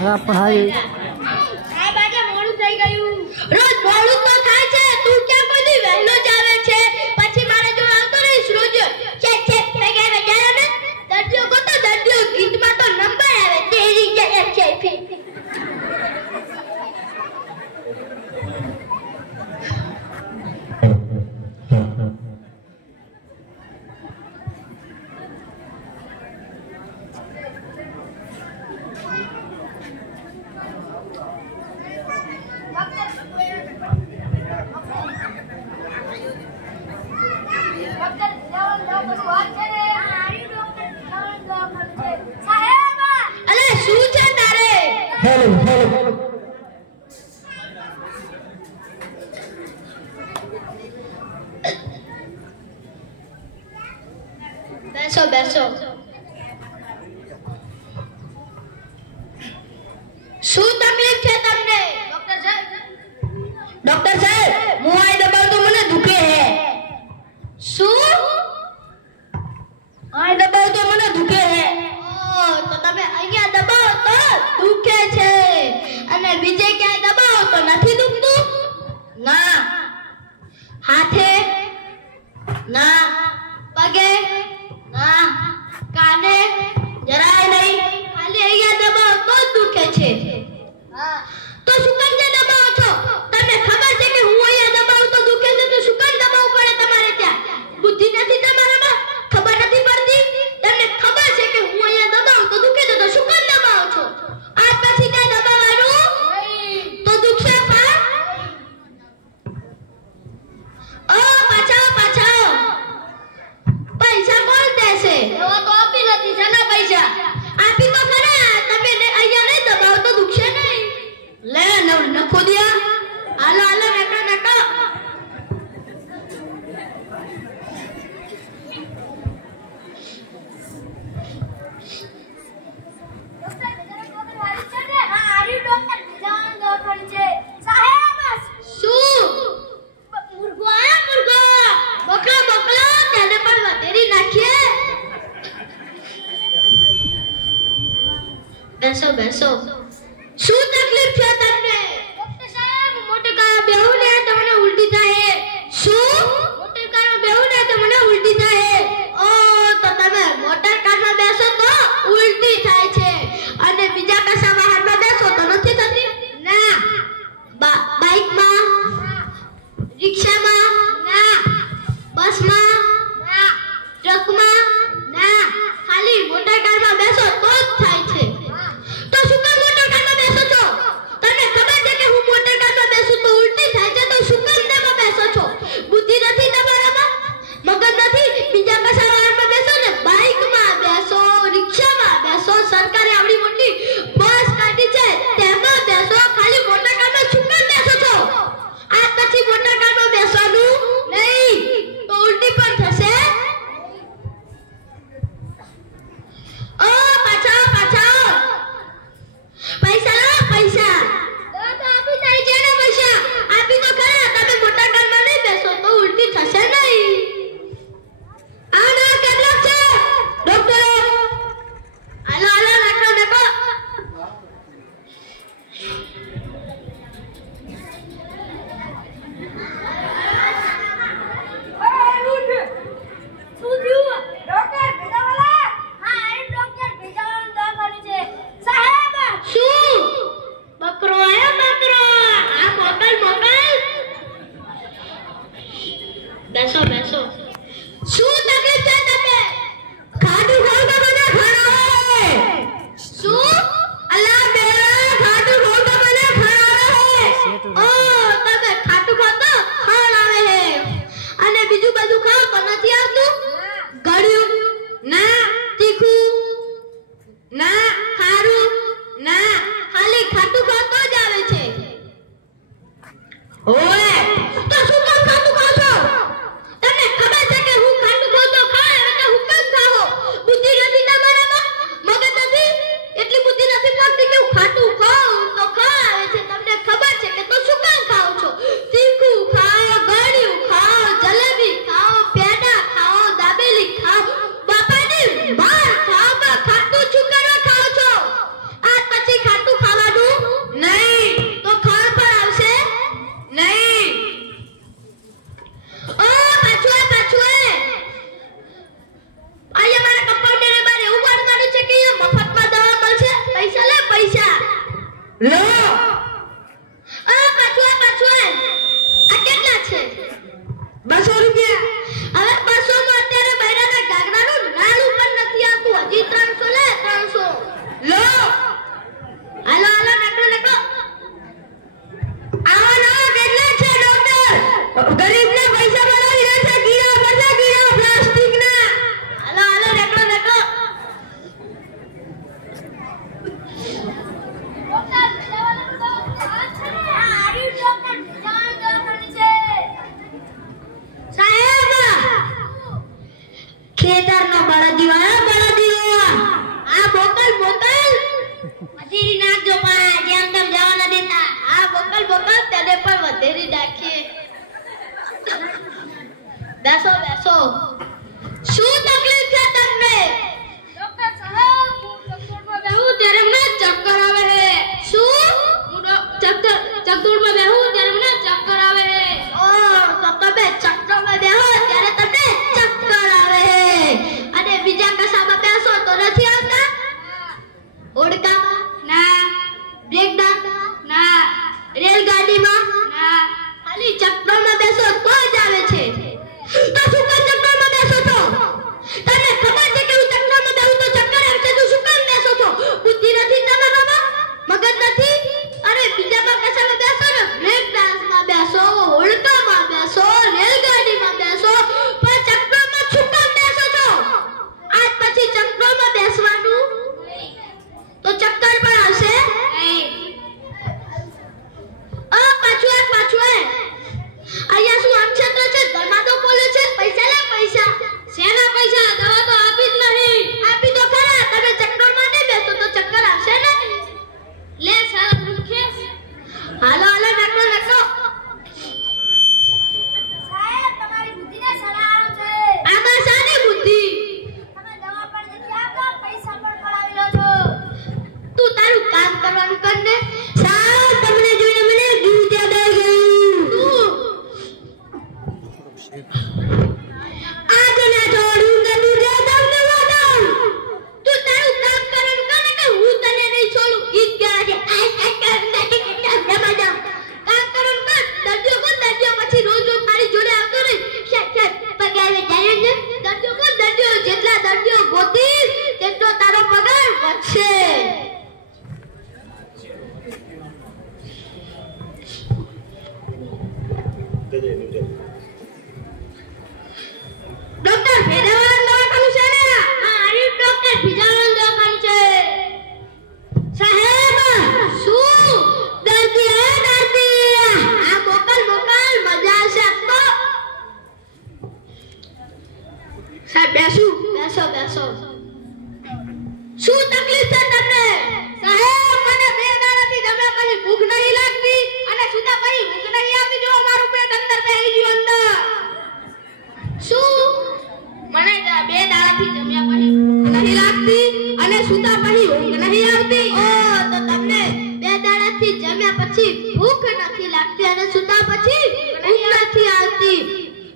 પढ़ाई આ બાજે મોડું થઈ ગયું. રોજ મોડું તો થાય છે. તું ક્યાં કોઈ દી વહેલો જ આવે છે. પછી મારે જો આવતો રહીશ રોજ ચેક ચેક વગેરે વગેરે ને દર્દીઓ કો તો દર્દીઓ ગીતમાં તો નંબર આવે તેરી જય છે ફી. બેસો બેસો. શું તકલીફ છે તમને? ડોક્ટર સાહેબ મોઆઈ દબાવ તો મને દુખે હે. શું? આઈ દબાવ તો મને દુખે હે. ઓ તો તમે અહીંયા દબાવો તો દુખે છે અને બીજે ક્યાંય દબાવો તો નથી દુખતું? ના. હાથે? ના. પગે? ના. કાને? જરાય નહીં. ખાલી અહીંયા દબાવો તો દુખે છે. હા. તો શું કામ દબાવો છો? તમને ખબર છે કે હું અહીંયા દબાવું તો દુખે છે તો શું કામ દબાવવું પડે તમારે ત્યાં? બુદ્ધિ નથી તમારામાં? ખબર નથી પડતી? તમને ખબર છે કે હું અહીંયા દબાવું તો દુખે છે તો શું કામ દબાવો છો? આજ પછી ત્યાં દબાવવાનું તો દુખશે પા. ઓ પાછાઓ પાછાઓ. પૈસા કોણ દેશે? એવા તો આપી નથી. શાના પૈસા? આપી તો ખરા. તમે અહીંયા નહીં દબાવો તો દુખશે નહીં. લે નખો દિયા. હાલો હાલો નકો નકો. બેસો બેસો. શું તકલીફ છે તમને? ડોક્ટર સાહેબ મોટરકાર બેહું ને તો મને ઉલટી થાય. શું? મોટરકારમાં બેહું ને તો મને ઉલટી થાય. ઓ તો તમે મોટરકારમાં બેસો તો ઉલટી થાય છે અને બીજા કશા વાહનમાં બેસો તો નથી થતી? ના. બાઇકમાં? રિક્ષામાં? ના. બસમાં? ના. ટ્રકમાં? ના. ખાલી મોટરકારમાં બેસો તો જ થાય છે. તો શું કામ મોટરકારમાં બેસો છો? તમને મોકલ તેને પણ વધેરી નાખીએ. બેસો બેસો. શું તકલીફ છે તમને? ડોક્ટર સાહેબ, હું ચકડોળમાં બેહું ત્યારે મને ચક્કર આવે છે. શું? હું ચકડોળમાં બેહું ત્યારે મને ચક્કર આવે છે. ઓહ, તો તમે ચક્કરમાં બેહો ત્યારે તમને ચક્કર આવે. અને બીજા કશામાં બેસો તો નથી આવતા? ઓડકામાં? ના. બ્રેક ડાન્સમાં? ના. રેલગાડીમાં? ના. ખાલી ચક્કરમાં બેસો તો જ આવે છે. તો શું કામ ચક્કરમાં બેસો છો? તને ખબર છે કે હું ચક્કરમાં બેહું તો ચક્કર આવે છે, તો શું કામ બેસો છો? બુદ્ધિ નથી તમારામાં? મગજ નથી? અરે બીજામાં કશામાં બેસો ને, બ્રેક ડાન્સમાં બેસો, હોડકામાં બેસો, રેલગાડીમાં બેસો, પણ ચક્કરમાં શું કામ બેસો છો? આજ પછી ચક્કરમાં બેસવાનું તો ચક્કર પણ આવશે. પાછું અહીંયા શું આમ ક્ષેત્ર છે? ધર્માદો બોલે છે. પૈસા લે પૈસા. શેના પૈસા? દવા તો આપી જ નહીં. આપી તો ખરા. તમે ચક્કરમાં નહીં બેસો તો ચક્કર આવશે ને. લે સાલા મૂર્ખે. હાલો હાલો નાખો નાખો. સાહેબ, તમારી બુદ્ધિને સલાહ છે. આમાં શાની બુદ્ધિ? તમે દવા પણ નથી આપતા, પૈસા પણ પડાવી લો છો. તું તારું કામ કરવાનું કર ને. સાહેબ, તમને જોઈને મને દૂધ યાદ આવી ગયું. આજે ના છોડુંગા તુજે તમને વાદમ. તું તારું કામ કરવાનું કર ને, કે હું તને નહીં છોડું. ગીત ગાય છે. કામ કરવાનું કર. દર્દીઓ કો દર્દીઓ પછી રોજ રોજ મારી જોડે આવતો નહીં. સાહેબ પગાર વધારે ને. દર્દીઓ જેટલા દર્દીઓ ગોતીશ તેટલો તારો પગાર વધશે. ડોક્ટર ભેજાવાળા દવાખાનું છે ને? હા, આરી ડોક્ટર ભેજાવાળા દવાખાનું છે. સાહેબ, શું દર્દી હે દર્દી? આ મોકલ મજા આવશે તો. સાહેબ બેસું? બેસો. શું તકલીફ છે તમને? સાહેબ, મને 2 દાડાથી જમ્યા પછી ભૂખ નહીં લાગતી અને સુતા પછી ઊંઘ નહીં આવતી. જો મારું પેટ અંદર બેહી ગયું અંદર. શું? મને 2 દાડાથી જમ્યા પછી ભૂખ નહીં લાગતી અને સુતા પછી ઊંઘ નહીં આવતી. ઓ, તો તમને 2 દાડાથી જમ્યા પછી ભૂખ નથી લાગતી અને સુતા પછી ઊંઘ નથી આવતી.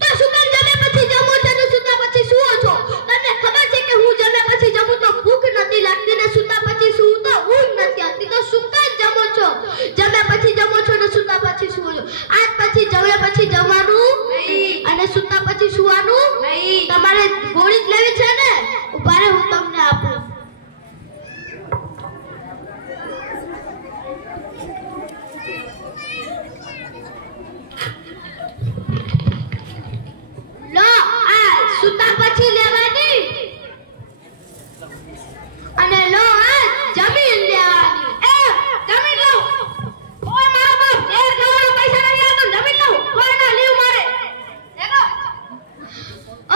તો શું કામ જમ્યા પછી જમો છો અને સુતા પછી સૂવો છો? તમને ખબર છે કે હું જમ્યા પછી જમું તો ભૂખ નથી લાગતી ને સુતા પછી સૂવું તો ઊંઘ નથી આવતી. તો શું કામ જમો છો? જમ્યા પછી જમો છો ને સુતા પછી સૂવો છો. આજ પછી જમ્યા પછી જમવાનું નહીં અને સુતા પછી સૂવાનું નહીં. તમારે ગોળી જ લેવી છે ને? ઉભા રહો, હું તમને આપું. લો, આ સુતા પછી લેવાની અને લો આ જમીન લેવાની. જમીન લઉં. ઓય મારા બાપ, ઘેર ખાવાના પૈસા નહીં આવતા, જમીન લઉં. કોઈ ના લીવ મારે. દેખો.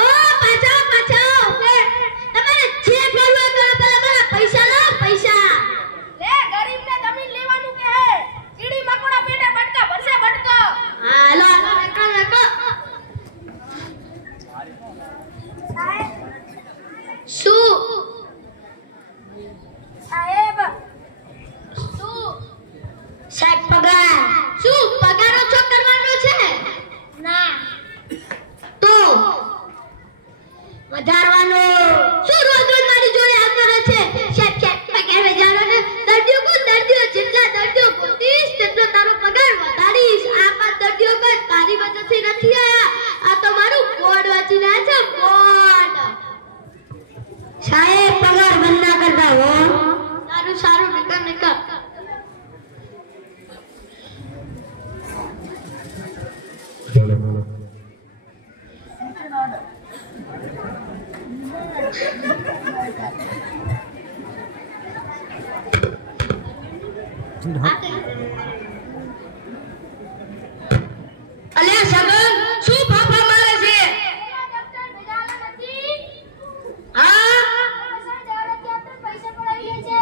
ઓ પાછા તમારે જે કરવું એ કરો, પહેલા મારા પૈસા લો પૈસા. લે, ગરીબને જમીન લેવાનું કે હે. કીડી મકોડા પેટે બટકા ભરશે બટકા. હાલો નાખો. શું? સાહેબ, સાહેબ પગાર. શું પગાર ઓછો કરવાનો છે? ના. તો વધારવાનો. શું રોજ રોજ મારી જોડે આવતો રહે છે? સાહેબ પગાર વધારો ને. દર્દીઓ જેટલા દર્દીઓ ગોતીશ તેટલો તારો પગાર વધારીશ. આ 5 દર્દીઓ કઈ તારી મદદથી નથી આયા. આ તો મારું બોર્ડ વાંચી રહ્યા છે, બોર્ડ. સાહેબ પગાર બંધ ના કરતા હો. સારું નિકળ. અલ્યા સગન, શું ફાફા મારે છે? હા, પૈસા પડાવી લે છે.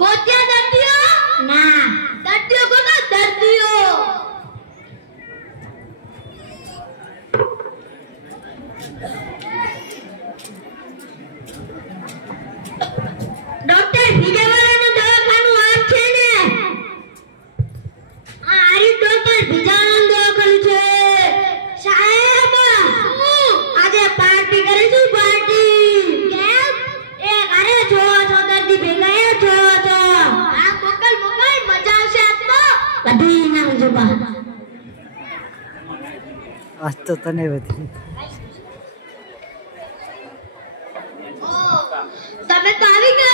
ગોત્યા દર્દીઓ? ના, દર્દીઓ કોનો દર્દીઓ? ડોક્ટર ભીજાવાળાનું દવાખાનું આ છે ને? આ આરી ડોક્ટર ભીજાવાળાનું દવાખાનું છે. સાહેબ, આજે પાર્ટી કરીશું પાર્ટી. કેમ? એ અરે જો દર્દી ભેગા એ જો. આ મોકલ મજા આવશે આજ તો. બધી ના જુબા. આજ તો તને બધી તમે તો આવી ગયા.